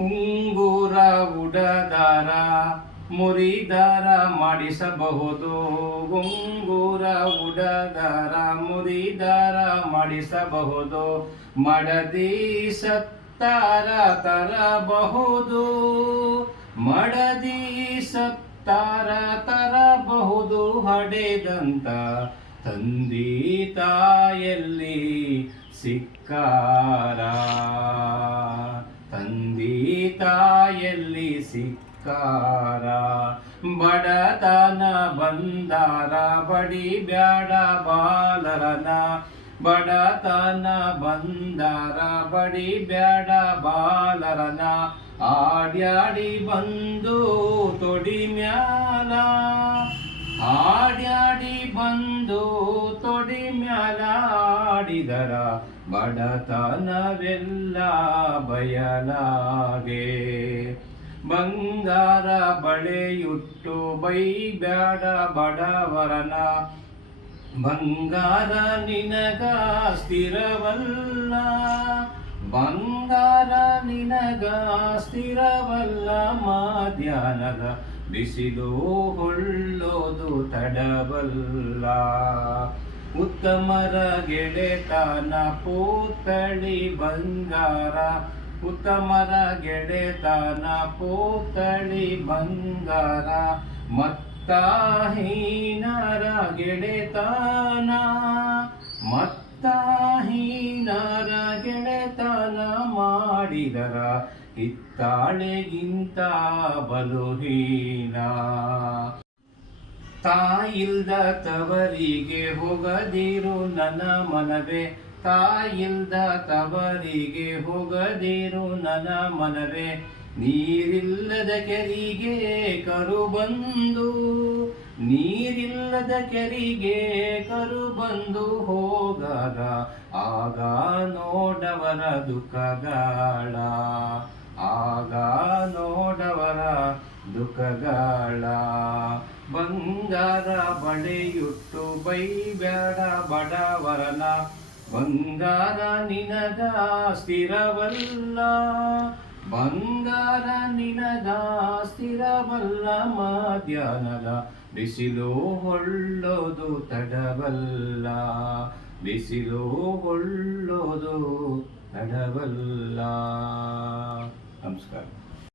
ಉಂಗುರ ಉಡದಾರ ಮುರಿದಾರ ಮಾಡಿಸಬಹುದು. ಉಂಗುರ ಉಡದಾರ ಮುರಿದಾರ ಮಾಡಿಸಬಹುದು. ಮಡದಿ ಸತ್ತಾರ ತರಬಹುದು. ಮಡದಿ ಸತ್ತಾರ ತರಬಹುದು. ಹಡೆದಂತ ತಂದೆ ತಾಯಲ್ಲಿ ಸಿಕ್ಕಾರ. ತಂದೆ ತಾಯಲ್ಲಿ ಸಿಕ್ಕಾರ. ಬಡತನ ಬಂದಾರ ಬಡಿ ಬ್ಯಾಡ ಬಾಲರನ. ಬಡತನ ಬಂದಾರ ಬಡಿ ಬ್ಯಾಡ ಬಾಲರನ. ಆಡ್ಯಾಡಿ ಬಂದು ತೊಡಿ ಮ್ಯಾಲ. ಆಡ್ಯಾಡಿ ಬಂದು ತೊಡಿ ಮ್ಯಾಲ ಆಡಿದರ ಬಡತನವೆಲ್ಲ ಬಯಲಾಗೆ. ಬಂಗಾರ ಬಳೆಯುಟ್ಟು ಬೈಬ್ಯಾಡ ಬಡವರನ. ಬಂಗಾರ ನಿನಗ ಸ್ಥಿರವಲ್ಲ. ಬಂಗಾರ ನಿನಗ ಸ್ಥಿರವಲ್ಲ. ಮಧ್ಯಾಹ್ನದ ಬಿಸಿಲು ಹೊಳ್ಳೋದು ತಡವಲ್ಲ. ಉತ್ತಮರ ಗೆಳೆತನ ಪೂತಳಿ ಬಂಗಾರ. ಉತ್ತಮರ ಗೆಳೆತನ ಪೂತಳಿ ಬಂಗಾರ. ಮತ್ತ ಹೀನರ ಗೆಳೆತನ. ಮತ್ತ ಹೀನರ ಗೆಳೆತನ ಮಾಡಿದರ ಹಿತ್ತಾಳೆಗಿಂತ ಬಲುಹೀನ. ತಾಯಿಲ್ದ ತವರಿಗೆ ಹೋಗದಿರು ನನ್ನ ಮನವೇ. ತಾಯಿಲ್ದ ತವರಿಗೆ ಹೋಗದಿರು ನನ್ನ ಮನವೇ. ನೀರಿಲ್ಲದ ಕೆರಿಗೆ ಕರು ಬಂದು. ನೀರಿಲ್ಲದ ಕೆರಿಗೆ ಕರು ಬಂದು ಹೋಗಾಗ ಆಗ ನೋಡವರ ದುಃಖಗಳ. ಆಗ ನೋಡವರ ದುಃಖಗಳ. ಬಂಗಾರ ಬಳೆಯುಟ್ಟು ಬೈಬ್ಯಾಡ ಬಡವರನ. ಬಂಗಾರ ನಿನಗ ಸ್ಥಿರವಲ್ಲ. ಬಂಗಾರ ನಿನಗ ಸ್ಥಿರವಲ್ಲ. ಮಧ್ಯಾಹ್ನದ ಬಿಸಿಲು ಹೊಳ್ಳೋದು ತಡವಲ್ಲ. ಬಿಸಿಲು ಹೊಳ್ಳೋದು ತಡವಲ್ಲ. ನಮಸ್ಕಾರ.